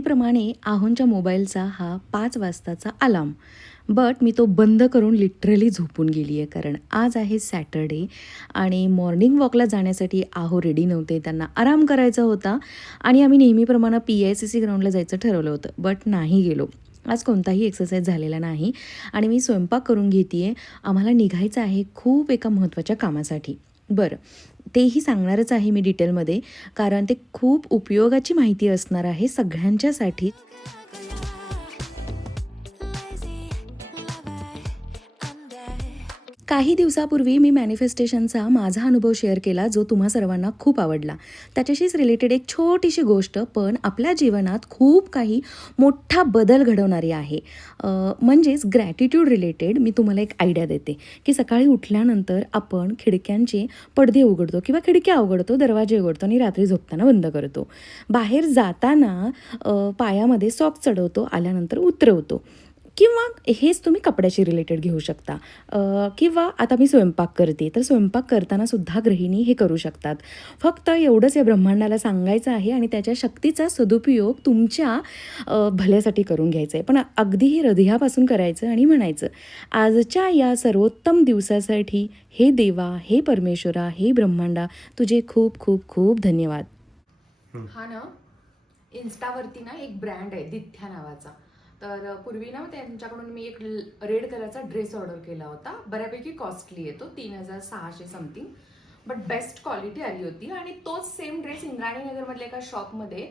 नेहमीप्रमाणे आहोंच्या मोबाईलचा हा पाच वाजताचा अलार्म बट मी तो बंद करून लिटरली झोपून गेली आहे कारण आज आहे सॅटरडे आणि मॉर्निंग वॉकला जाण्यासाठी आहो रेडी नव्हते. त्यांना आराम करायचा होता आणि आम्ही नेहमीप्रमाणे पी आय सी सी ग्राउंडला जायचं ठरवलं होतं. बट नाही गेलो. आज कोणताही एक्सरसाइज झालेला नाही आणि मी स्वयंपाक करून घेते आहे आम्हाला निघायचं आहे खूप एका महत्त्वाच्या कामासाठी. बरं तेही सांगणारच आहे मी डिटेलमध्ये कारण ते खूप उपयोगाची माहिती असणार आहे सगळ्यांच्यासाठी. काही दिवसापूर्वी मी मॅनिफेस्टेशनचा माझा अनुभव शेअर केला जो तुम्हा सर्वांना खूप आवडला. त्याच्याशीच रिलेटेड एक छोटीशी गोष्ट पण आपल्या जीवनात खूप काही मोठा बदल घडवणारी आहे. म्हणजेच ग्रॅटिट्यूड रिलेटेड मी तुम्हाला एक आयडिया देते की सकाळी उठल्यानंतर आपण खिडक्यांचे पडदे उघडतो किंवा खिडक्या उघडतो दरवाजे उघडतो आणि रात्री झोपताना बंद करतो. बाहेर जाताना पायामध्ये सॉक्स चढवतो आल्यानंतर उतरवतो. किंवा हेच तुम्ही कपड्याशी रिलेटेड घेऊ शकता. किंवा आता मी स्वयंपाक करते तर स्वयंपाक करताना सुद्धा गृहिणी हे करू शकतात. फक्त एवढंच या ब्रह्मांडाला सांगायचं आहे आणि त्याच्या शक्तीचा सदुपयोग तुमच्या भल्यासाठी करून घ्यायचा आहे. पण अगदीही हृदयापासून करायचं आणि म्हणायचं आजच्या या सर्वोत्तम दिवसासाठी हे देवा हे परमेश्वरा हे ब्रह्मांडा तुझे खूप खूप खूप धन्यवाद. हा ना? इन्स्टावरती ना एक ब्रँड आहे दिथ्या नावाचा. तर पूर्वी ना त्यांच्याकडून मी एक रेड कलरचा ड्रेस ऑर्डर केला होता. बऱ्यापैकी कॉस्टली येतो तीन हजार सहाशे समथिंग. बट बेस्ट क्वालिटी आली होती आणि तोच सेम ड्रेस इंद्राणी नगरमधल्या एका शॉपमध्ये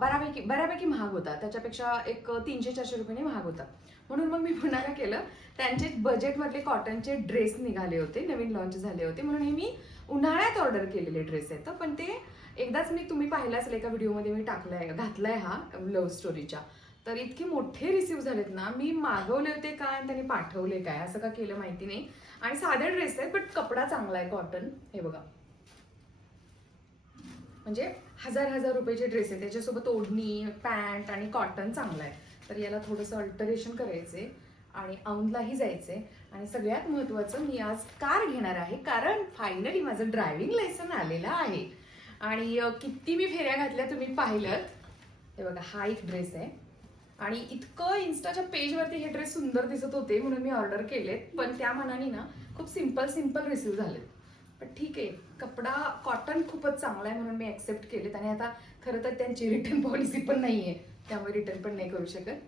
बऱ्यापैकी बऱ्यापैकी महाग होता. त्याच्यापेक्षा एक तीनशे चारशे रुपयाने महाग होता. म्हणून मग मी पुन्हा काय केलं त्यांचे बजेटमधले कॉटनचे ड्रेस निघाले होते नवीन लॉन्च झाले होते. म्हणून हे मी उन्हाळ्यात ऑर्डर केलेले ड्रेस आहेत. पण ते एकदाच मी तुम्ही पाहिलं असेल एका व्हिडिओमध्ये मी टाकलाय घातलाय हा लव्ह स्टोरीच्या तर इतके मोठे रिसिव्ह झालेत ना मी मागवले होते काय आणि त्यांनी पाठवले काय? असं का केलं माहिती नाही. आणि साधे ड्रेस आहेत बट कपडा चांगला आहे कॉटन हे बघा. म्हणजे हजार हजार रुपयाचे ड्रेस आहे त्याच्यासोबत ओढणी पॅन्ट आणि कॉटन चांगला आहे. तर याला थोडंसं अल्टरेशन करायचे आणि औंधलाही जायचंय. आणि सगळ्यात महत्त्वाचं मी आज कार घेणार आहे कारण फायनली माझं ड्रायव्हिंग लायसन आलेलं आहे. आणि किती मी फेऱ्या घातल्या तुम्ही पाहिलं हे बघा हा एक ड्रेस आहे. आणि इतकं इन्स्टाच्या पेजवरती हे ड्रेस सुंदर दिसत होते म्हणून मी ऑर्डर केलेत. पण त्या मनाने ना खूप सिंपल सिंपल रिसीव झालेत. पण ठीक आहे कपडा कॉटन खूपच चांगला आहे म्हणून मी ॲक्सेप्ट केलेत. आणि आता खरं तर त्यांची रिटर्न पॉलिसी पण नाही आहे त्यामुळे रिटर्न पण नाही करू शकत.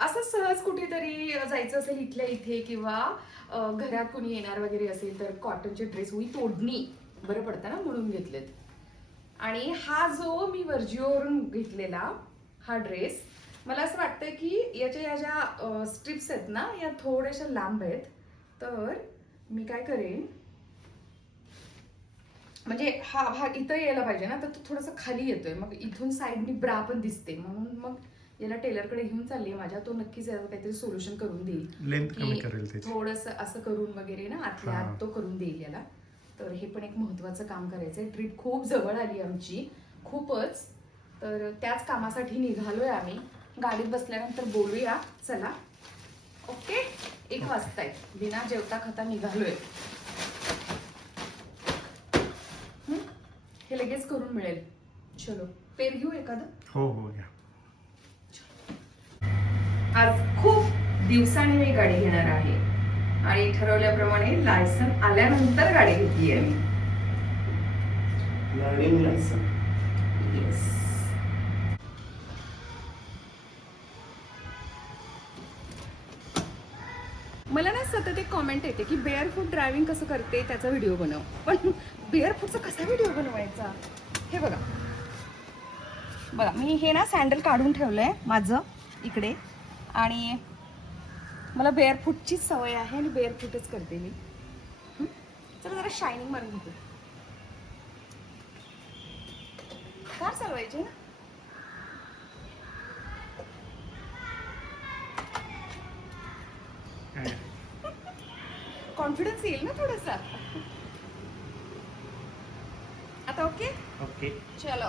असं सहज कुठेतरी जायचं असेल इथल्या इथे किंवा घरात कुणी येणार वगैरे असेल तर कॉटनचे ड्रेस उई तोडणी. बरं पडतं ना म्हणून घेतलेत. आणि हा जो मी वर्जिओवरून घेतलेला हा ड्रेस मला असं वाटतंय की याच्या या ज्या स्ट्रिप्स आहेत ना या थोड्याशा लांब आहेत. तर मी काय करेन म्हणजे हा भाग इथं यायला पाहिजे ना तर तो थोडासा खाली येतोय. मग इथून साईडनी ब्रा पण दिसते. म्हणून मग याला टेलरकडे घेऊन चालली माझ्या. तो नक्कीच याचं काहीतरी सोल्युशन करून देईल. थोडस असं करून वगैरे ना आतल्या. आत तो करून देईल याला. तर हे पण एक महत्वाचं काम करायचंय. ट्रिप खूप जवळ आली आमची. खूपच. तर त्याच कामासाठी निघालोय आम्ही. गाडीत बसल्यानंतर बोलूया. चला. ओके? एक वाजतायत बिना जेवता खाता निघालोय. हं? हे लगेच करून मिळेल. चलो. पेन घेऊ एखादं? हो हो या आज खूप दिवसांनी मी गाडी घेणार आहे. आणि ठरवल्याप्रमाणे लायसन आल्यानंतर गाडी घेतली आहे मी. लर्निंग लायसन येस सतत एक कॉमेंट येते की बेअर फूट ड्रायव्हिंग कसं करते त्याचा व्हिडिओ बनव. पण बेअर फूटचा कसा व्हिडिओ बनवायचा? हे बघा. बघा मी हे ना सँडल काढून ठेवलंय माझं इकडे. आणि मला बेअर फूटचीच सवय आहे आणि बेअर फूटच करते मी. चला जरा शायनिंग मारून घेते कार चालवायची ना? कॉन्फिडन्स येईल ना थोडासा? आता ओके ओके चलो.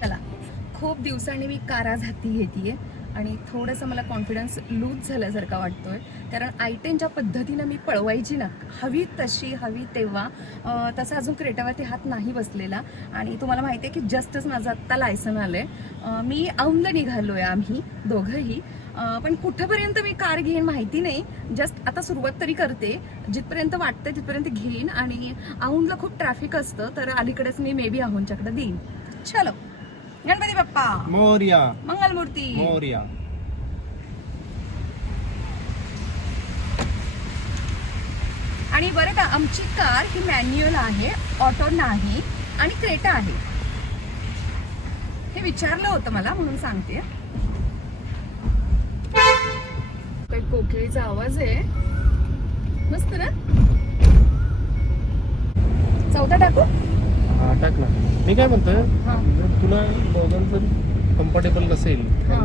चला. खूप दिवसांनी मी कारा हाती घेते आणि थोडंसं मला कॉन्फिडन्स लूज झाल्यासारखा वाटतोय. कारण आयटेनच्या पद्धतीनं मी पळवायची ना हवी तशी हवी तेव्हा तसा अजून क्रेटावरती हात नाही बसलेला. आणि तुम्हाला माहिती आहे की जस्टच माझं आत्ता लायसन आलं आहे मी औंध निघालो आहे आम्ही दोघंही. पण कुठंपर्यंत मी कार घेईन माहिती नाही. जस्ट आता सुरुवात तरी करते. जिथपर्यंत वाटतं तिथपर्यंत घेईन. आणि औंधला खूप ट्रॅफिक असतं तर अलीकडेच मी मे बी औंधच्याकडे देईन. चलो. गणपती बाप्पा. मोर्या. मंगलमूर्ती. मोर्या. आणि बरं का आमची कार ही मॅन्युअल आहे ऑटो नाही आणि क्रेटा आहे. हे विचारलं होतं मला म्हणून सांगते. काही कोकिळीचा आवाज आहे. मस्त ना? चौथा टाकू? हा टाक ना. मी काय म्हणतोय हा. तुला जर कम्फर्टेबल नसेल हा.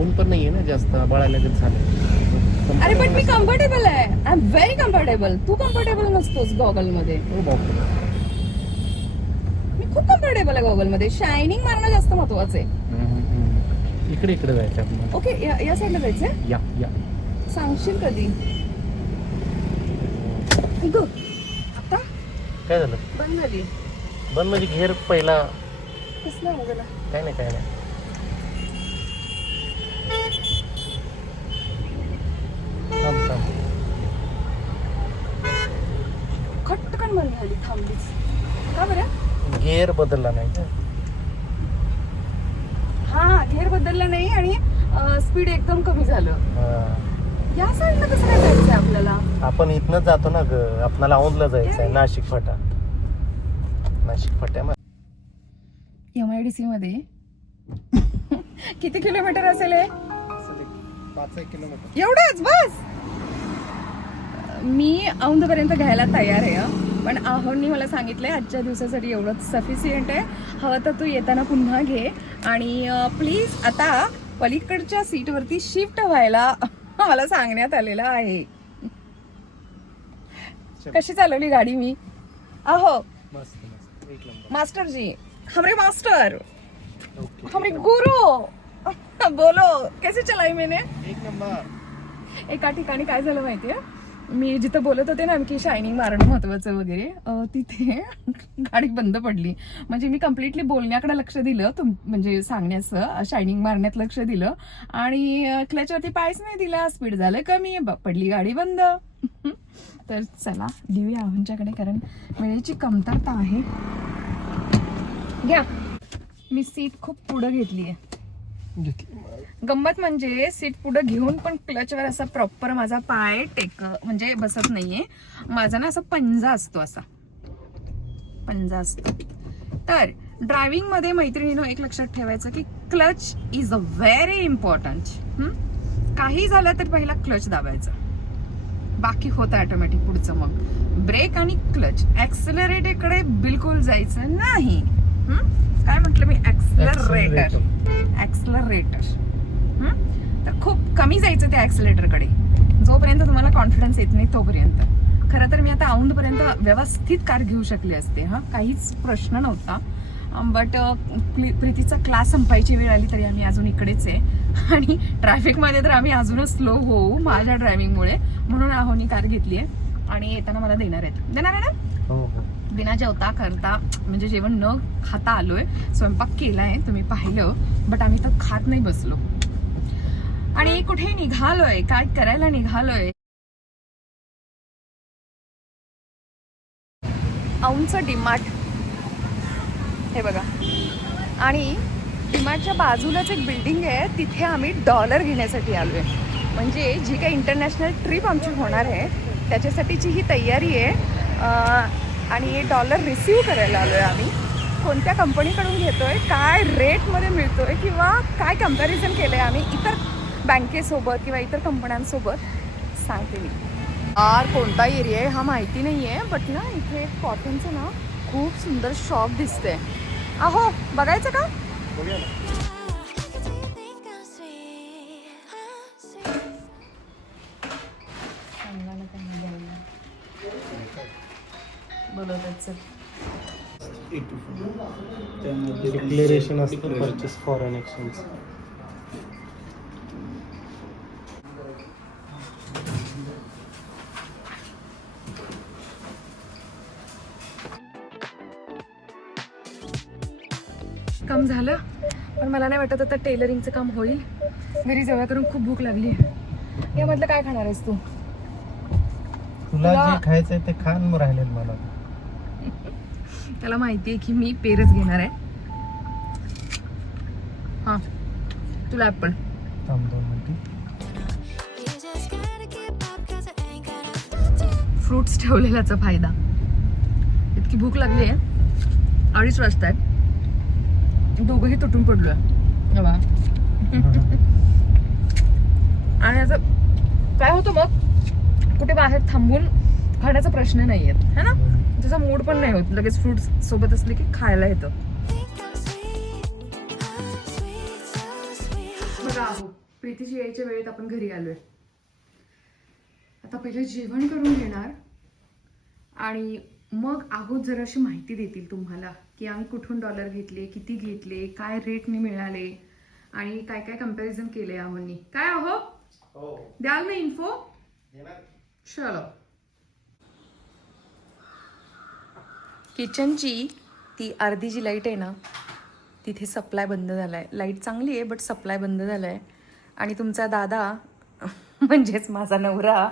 ऊन पण नाहीये ना जास्त बळायला जर झालं. अरे पण मी कम्फर्टेबल आहे. आय एम व्हेरी कम्फर्टेबल तू कम्फर्टेबल नसतोस गॉगलमध्ये हो. मी खूप कम्फर्टेबल आहे गॉगलमध्ये शायनिंग मारणं जास्त महत्वाचं आहे. इकडे इकडे जायचं आपण ओके या, या साईडला जायचंय या या. सांगशील कधी? ग आता? काय झालं? बंद झाली. बंद म्हणजे घेर पहिला. कसला काय नाही काय नाही. झाली थांबलीच. का बरं? घेर बदलला नाही? हा घेर बदलला नाही आणि स्पीड एकदम कमी झालं. हा. या साईडला कसं काय जायचंय आपल्याला? आपण इथनच जातो ना ग आपल्याला औंधला जायचं आहे? नाशिक फाटा. नाशिक फाट्यामध्ये. एम आय डी सी मध्ये. किती किलोमीटर असेल हे? पाच एक किलोमीटर. एवढंच बस! मी औंधपर्यंत घ्यायला तयार आहे हं. पण आहोंनी मला सांगितलंय आजच्या दिवसासाठी एवढंच सफिशियंट आहे. हवं तर तू येताना पुन्हा घे. आणि प्लीज आता पलीकडच्या सीटवरती शिफ्ट व्हायला मला सांगण्यात आलेलं आहे. कशी चालवली गाडी मी? अहो. मस्त मस्त. एक नंबर. मास्टर जी हमरे मास्टर. हमरे गुरु. बोलो कैसे चलाई मैंने? एक नंबर. एका ठिकाणी काय झालं माहितीये? मी जिथं बोलत होते ना की शायनिंग मारणं महत्वाचं वगैरे तिथे गाडी बंद पडली. म्हणजे मी कम्प्लिटली बोलण्याकडे लक्ष दिलं तुम म्हणजे सांगण्याचं शायनिंग मारण्यात लक्ष दिलं. आणि क्लचवरती पायच नाही दिला स्पीड झालं कमी ब- पडली गाडी बंद. तर चला देऊया आव्हांच्याकडे कारण वेळेची कमतरता आहे. घ्या. मी सीट खूप पुढं घेतली आहे गंमत म्हणजे सीट पुढे घेऊन पण क्लचवर असा प्रॉपर माझा पाय टेक म्हणजे बसत नाहीये. माझा ना असा पंजा असतो असा. पंजा असतो. तर ड्रायव्हिंगमध्ये मैत्रिणीनं एक लक्षात ठेवायचं की clutch is a very important काही झालं तर पहिला क्लच दाबायचं. बाकी होतं ऑटोमॅटिक पुढचं मग. ब्रेक आणि क्लच ऍक्सेलरेटेकडे बिलकुल जायचं नाही. काय म्हटलं? ऍक्सेलरेटर ऍक्सलरेटर तर खूप कमी जायचं त्या ऍक्सलेटरकडे जोपर्यंत तुम्हाला कॉन्फिडन्स येत नाही तोपर्यंत. खरं तर मी आता औंधपर्यंत व्यवस्थित कार घेऊ शकले असते हा? काहीच प्रश्न नव्हता. बट प्रीतीचा क्लास संपायची वेळ आली तरी आम्ही अजून इकडेच आहे. आणि ट्रॅफिकमध्ये तर आम्ही अजूनच स्लो होऊ माझ्या ड्रायव्हिंगमुळे म्हणून आहोनी कार घेतली आहे आणि येताना मला देणार आहेत. देणार आहे ना? हो हो. बिना जेवता करता म्हणजे जेवण न खाता आलोय. स्वयंपाक केलाय तुम्ही पाहिलं. बट आम्ही तर खात नाही बसलो. आणि कुठे निघालोय? काय करायला निघालोय? औंच डिमार्ट. हे बघा. आणि डिमार्टच्या बाजूलाच एक बिल्डिंग आहे. तिथे आम्ही डॉलर घेण्यासाठी आलोय. म्हणजे जी काही इंटरनॅशनल ट्रिप आमची होणार आहे त्याच्यासाठीची ही तयारी आहे. आणि आणि डॉलर रिसीव करायला आलो आहे आम्ही. कोणत्या कंपनीकडून घेतो आहे काय रेटमध्ये मिळतो आहे किंवा काय कंपॅरिझन आहे आम्ही इतर बँकेसोबत किंवा इतर कंपन्यांसोबत सांगते मी. आर कोणता एरिया आहे हा माहिती नाही आहे बट ना इथे एक कॉटनचं ना खूप सुंदर शॉप दिसते अहो बघायचं का? डिक्लेरेशन परचेस फॉरेन एक्सचेंज काम झालं पण मला नाही वाटत आता टेलरिंगचं काम होईल. घरी जवळ करून खूप भूक लागली. यामधलं काय खाणार आहेस तू? तुला जे खायचंय ते खान राहिले मला. त्याला माहिती आहे की मी पेरच घेणार आहे. हां. तुला ॲपल. फ्रुट्स ठेवलेल्याचा फायदा. इतकी भूक लागली आहे. अडीच वाजतायत. दोघंही तुटून पडलोय. हे बघा. आणि असं काय होतं मग? कुठे बाहेर थांबून खाण्याचा प्रश्न नाही येत है ना? त्याचा मूड पण नाही होत. लगेच फ्रुट्स सोबत असले की खायला येतं. बघा आहो प्रीतीची यायच्या वेळेत आपण घरी आलोय. आता पहिलं जेवण करून घेणार आणि मग आहोत जराशी माहिती देतील तुम्हाला की आम्ही कुठून डॉलर घेतले किती घेतले काय रेटने मिळाले आणि काय काय कंपॅरिझन केले आहोंनी. काय आहो? हो. द्याल ना इन्फो चलो. किचनची ती अर्धी जी लाइट आहे ना तिथे सप्लाय बंद झाला आहे लाइट चांगली आहे बट सप्लाय बंद झाला आहे आणि तुमचा दादा म्हणजेच माझा नवरा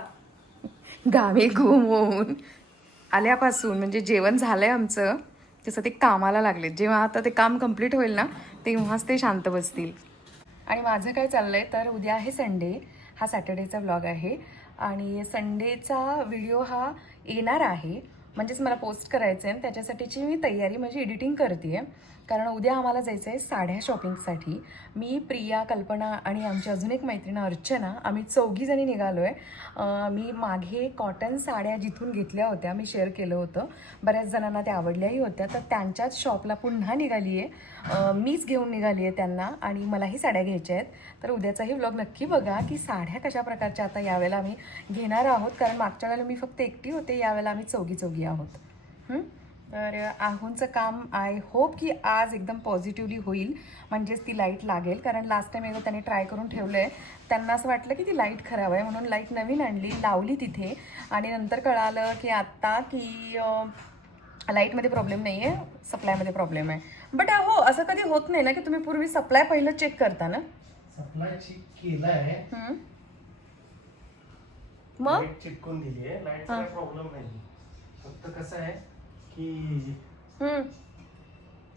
गावी घुमवून आल्यापासून म्हणजे जेवण झालं आहे आमचं तसं ते कामाला लागले जेव्हा आता ते काम कंप्लीट होईल ना तेव्हाच ते शांत बसतील. आणि माझं काय चाललं आहे तर उद्या आहे संडे हा सॅटर्डेचा व्लॉग आहे. आणि संडेचा व्हिडिओ हा येणार आहे. म्हणजेच मला पोस्ट करायचं आहे त्याच्यासाठीची मी तयारी माझी एडिटिंग करते आहे कारण उद्या आम्हाला जायचं आहे साड्या शॉपिंगसाठी मी प्रिया कल्पना आणि आमची अजून एक मैत्रिणी अर्चना आम्ही चौघीजणी निघालो आहे मी मागे कॉटन साड्या जिथून घेतल्या होत्या मी शेअर केलं होतं. बऱ्याच जणांना त्या आवडल्याही होत्या. तर त्यांच्याच शॉपला पुन्हा निघाली आहे मीच घेऊन निघाली आहे त्यांना आणि मलाही साड्या घ्यायच्या आहेत. तर उद्याचाही व्लॉग नक्की बघा की साड्या कशा प्रकारच्या आता यावेळेला आम्ही घेणार आहोत. कारण मागच्या वेळेला मी फक्त एकटी होते यावेळेला आम्ही चौघी चौघी आहोत. हं? तर आहोंचं काम आय होप की आज एकदम पॉझिटिव्हली होईल म्हणजेच ती लाइट लागेल. कारण लास्ट टाइम एकदा त्यांनी ट्राय करून ठेवलं आहे त्यांना असं वाटलं की ती लाइट खराब आहे म्हणून लाइट नवीन आणली लावली तिथे. आणि नंतर कळालं की आत्ता की लाईटमध्ये प्रॉब्लेम नाही आहे सप्लायमध्ये प्रॉब्लेम आहे. बट हो असं कधी होत नाही ना की तुम्ही पूर्वी सप्लाय पहिलं चेक करता ना? सप्लाय चेक केलाय. हं? मग? लाइट चिटकून दिली आहे लाईटचा प्रॉब्लेम नाही फक्त कसं आहे की.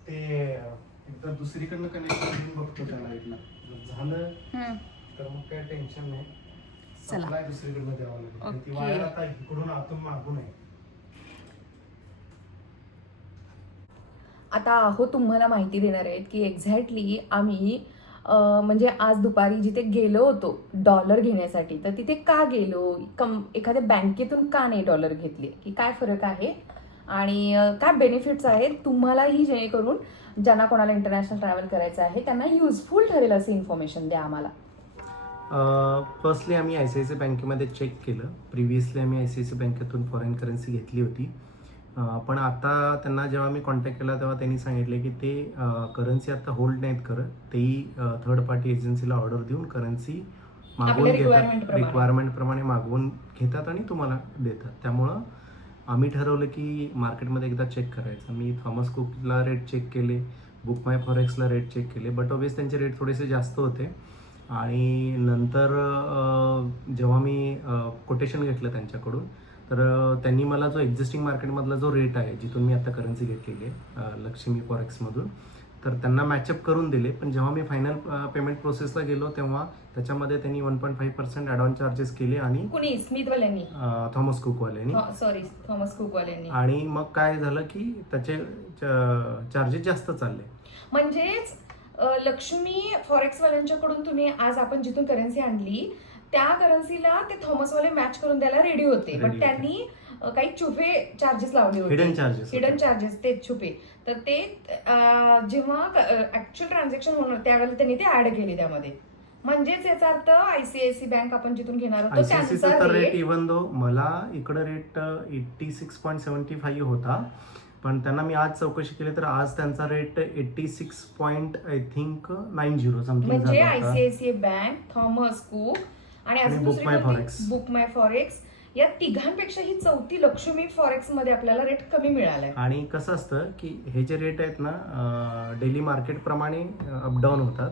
ते एकदा दुसरीकडनं कनेक्शन बघतो त्या लाईटला जर झालं हं. तर मग काय टेन्शन नाही चला. सप्लाय दुसरीकडनं द्यावं लागेल ती. वायर आता इकडून आतून मागून आहे आता हो तुम्हाला माहिती देणार आहेत की एक्झॅक्टली आम्ही अं, म्हणजे आज दुपारी जिथे गेलो होतो डॉलर घेण्यासाठी तर तिथे का गेलो कम एखाद्या बँकेतून का नाही डॉलर घेतले की काय फरक आहे आणि काय बेनिफिट्स आहेत तुम्हालाही जेणेकरून ज्यांना कोणाला इंटरनॅशनल ट्रॅव्हल करायचं आहे त्यांना युजफुल ठरेल असं इन्फॉर्मेशन द्या आम्हाला. फर्स्टली आम्ही आय सी आय सी बँकेमध्ये चेक केलं. प्रिव्हियसली आम्ही आय सी आय सी बँकेतून फॉरेन करन्सी घेतली होती. पण आता त्यांना जेव्हा मी कॉन्टॅक्ट केला तेव्हा त्यांनी सांगितले की ते करन्सी आता होल्ड नाहीत करत. तेही थर्ड पार्टी एजन्सीला ऑर्डर देऊन करन्सी मागवून घेतात. रिक्वायरमेंटप्रमाणे मागवून घेतात आणि तुम्हाला देतात. त्यामुळं आम्ही ठरवलं की मार्केटमध्ये एकदा चेक करायचं. मी थॉमस कुकला रेट चेक केले बुक माय फॉरेक्सला रेट चेक केले बट ऑबियस त्यांचे रेट थोडेसे जास्त होते. आणि नंतर जेव्हा मी कोटेशन घेतलं त्यांच्याकडून तर त्यांनी मला जो एक्झिस्टिंग मार्केटमधला जो रेट आहे जिथून मी आता करन्सी घेतलेली आहे लक्ष्मी फॉरेक्समधून तर त्यांना मॅचअप करून दिले. पण जेव्हा मी फायनल पेमेंट प्रोसेसला गेलो तेव्हा त्याच्यामध्ये त्यांनी one point five percent advance charges केले आणि कुणी? स्मिथवाल्यांनी. थॉमस कुकवाल्यांनी. सॉरी थॉमस कुकवाल्यांनी. आणि मग काय झालं की त्याचे चार्जेस जास्त चालले. म्हणजेच लक्ष्मी फॉरेक्सवाल्यांच्याकडून तुम्ही आज आपण जिथून करन्सी आणली त्या करन्सीला ते थॉमसवाले मॅच करून द्यायला रेडी होते. पण. त्यांनी काही छुपे चार्जेस लावले होते. हिडन चार्जेस हिडन चार्जेस ते छुपे. तर ते जेव्हा ऍक्च्युअल ट्रान्झॅक्शन होणार त्यावेळेला त्यांनी ते ऍड केले त्यामध्ये म्हणजेच याचा अर्थ आयसीआयसी बँक आपण जिथून घेणार होतो त्यांचा तर रेट इव्हन दो मला इकडं rate eighty six point seventy five होता पण त्यांना मी आज चौकशी केली तर आज त्यांचा rate eighty six point I think nine zero something म्हणजे आयसीआयसीआय बँक थॉमस कुक आणि My कोणती? Forex. बुक माय फॉरेक्स या तिघांपेक्षा ही चौथी लक्ष्मी फॉरेक्समध्ये आपल्याला रेट कमी मिळालाय. आणि कसं असतं की हे जे रेट आहेत ना डेली मार्केटप्रमाणे अपडाऊन होतात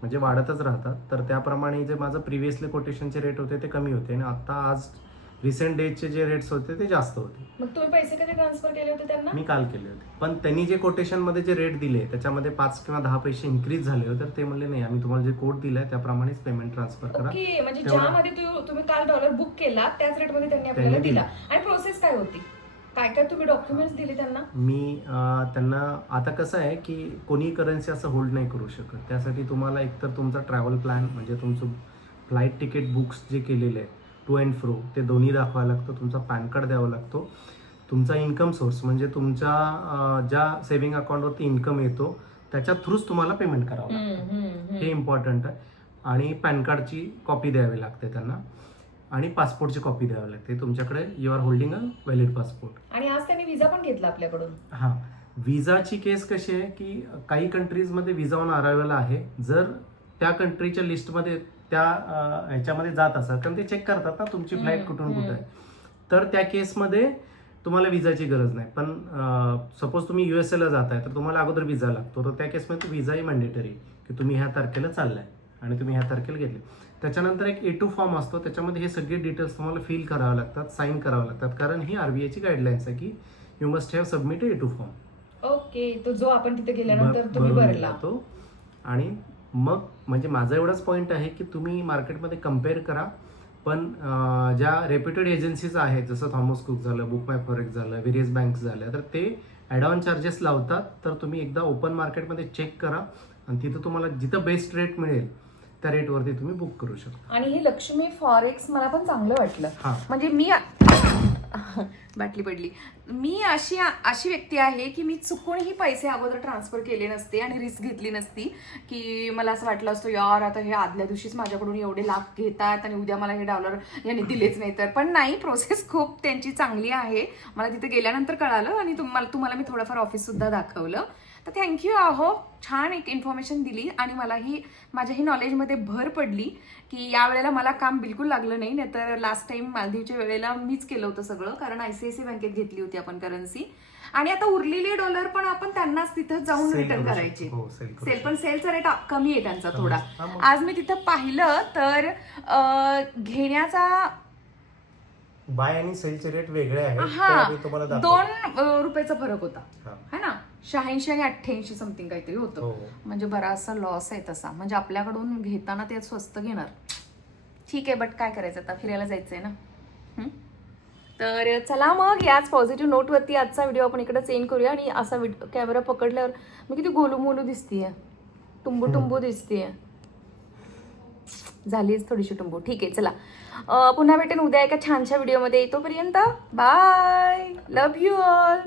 म्हणजे वाढतच राहतात. तर त्याप्रमाणे जे माझं प्रिव्हियसली कोटेशनचे रेट होते ते कमी होते. आणि आता आज रिसेंट डेजचे जे रेट्स होते ते जास्त होते. मग तुम्ही पैसे कधी ट्रान्सफर केले होते त्यांना? मी काल केले होते. पण त्यांनी जे कोटेशनमध्ये जे रेट दिले त्याच्यामध्ये पाच किंवा दहा पैसे इन्क्रीज झाले होते तर ते म्हणले नाही आम्ही तुम्हाला जे कोड दिलाय त्याप्रमाणेच पेमेंट ट्रान्सफर करा. ओके म्हणजे तेवढं- ज्यामध्ये तु- तुम्ही काल डॉलर बुक केला त्याच रेटमध्ये त्यांनी आपल्याला त्यांनी दिला. आणि प्रोसेस काय होती? काय काय तुम्ही डॉक्युमेंट्स दिले त्यांना? मी अं, त्यांना आता कसं आहे की कोणी करन्सी असं होल्ड नाही करू शकत. त्यासाठी तुम्हाला एकतर तुमचा ट्रॅव्हल प्लॅन म्हणजे तुमचं फ्लाईट तिकीट बुक्स जे केलेले आहेत टू अँड फ्रो ते दोन्ही दाखवावं लागतं. तुमचा पॅन कार्ड द्यावा लागतो. तुमचा इन्कम सोर्स म्हणजे तुमच्या ज्या सेव्हिंग अकाउंटवरती इन्कम येतो त्याच्या थ्रूच तुम्हाला पेमेंट करावं लागतं. हे इम्पॉर्टंट आहे. आणि पॅन कार्डची कॉपी द्यावी लागते त्यांना. आणि पासपोर्टची कॉपी द्यावी लागते. तुमच्याकडे you are holding a valid passport आणि आज त्यांनी विजा पण घेतला आपल्याकडून. हां. विजाची केस कशी आहे की काही कंट्रीजमध्ये विजा ऑन अरायवल आहे. जर त्या कंट्रीच्या लिस्टमध्ये त्या ह्याच्यामध्ये जात असाल. कारण ते चेक करतात ना तुमची फ्लाईट कुठून कुठे. आहे. तर त्या केसमध्ये तुम्हाला विजाची गरज नाही. पण सपोज तुम्ही यू एस एला जाताय तर तुम्हाला अगोदर विजा लागतो. तर त्या केसमध्ये विजाही मॅन्डेटरी की तुम्ही ह्या तारखेला चाललाय आणि तुम्ही ह्या तारखेला घेतले. त्याच्यानंतर एक ए टू फॉर्म असतो. त्याच्यामध्ये हे सगळे डिटेल्स तुम्हाला फिल करावे लागतात साईन करावे लागतात. कारण ही आरबीआयची गाईडलाईन्स आहे की you must have submit A two form okay तो जो आपण तिथे गेल्यानंतर तुम्ही भरला. तो. आणि मग म्हणजे माझा एवढाच पॉईंट आहे की तुम्ही मार्केटमध्ये कंपेअर करा. पण ज्या रेप्युटेड एजन्सीज आहेत जसं थॉमस कुक झालं बुक माय फॉरेक्स झालं व्हेरियस बँक्स झाल्या तर ते ॲड ऑन चार्जेस लावतात. तर तुम्ही एकदा ओपन मार्केटमध्ये चेक करा आणि तिथं तुम्हाला जिथं बेस्ट रेट मिळेल त्या रेटवरती तुम्ही बुक करू शकता. आणि ही लक्ष्मी फॉरेक्स मला पण चांगलं वाटलं. म्हणजे मी बाटली पडली. मी अशी अशी व्यक्ती आहे की मी चुकूनही पैसे अगोदर ट्रान्सफर केले नसते आणि रिस्क घेतली नसती. की मला असं वाटलं असतं यार आता हे आदल्या दिवशीच माझ्याकडून एवढे लाख घेतात आणि उद्या मला हे डॉलर यांनी दिलेच नाही तर पण नाही प्रोसेस खूप त्यांची चांगली आहे. मला तिथे गेल्यानंतर कळालं आणि तुम्हाला तुम्हाला मी थोडंफार ऑफिससुद्धा दाखवलं. तर थँक्यू आहो छान एक इन्फॉर्मेशन दिली आणि मलाही माझ्याही नॉलेजमध्ये भर पडली की यावेळेला मला काम बिलकुल लागलं नाही नाहीतर लास्ट टाइम मालदीवच्या वेळेला मीच केलं होतं सगळं कारण आय सी आय सी बँकेत घेतली होती आपण करन्सी आणि आता उरलेले डॉलर पण आपण त्यांनाच तिथं जाऊन रिटर्न करू करायचे. सेल. पण सेलचा रेट कमी आहे त्यांचा. थोडा. आज मी तिथं पाहिलं तर घेण्याचा बाय आणि सेलचे रेट वेगळे आहेत हा. दाखवतो. दोन रुपयाचा फरक होता. शहाऐंशी आणि अठ्ठ्याऐंशी समथिंग काहीतरी होतं. हो. म्हणजे बराचसा लॉस आहे तसा. म्हणजे आपल्याकडून घेताना ते स्वस्त घेणार. ठीक आहे बट काय करायचं? आता फिरायला जायचंय ना? हं? तर चला मग याच पॉझिटिव्ह नोटवरती आजचा व्हिडिओ आपण इकडे चेंज करूया. आणि असा व्हिडिओ कॅमेरा पकडल्यावर मी किती गोलू मोलू दिसतीये. टुंबू टुंबू दिसतीये. झालीच थोडीशी टुंबू. ठीक आहे चला. पुन्हा भेटेन उद्या एका छानशा व्हिडिओमध्ये तोपर्यंत बाय लव्ह यू ऑल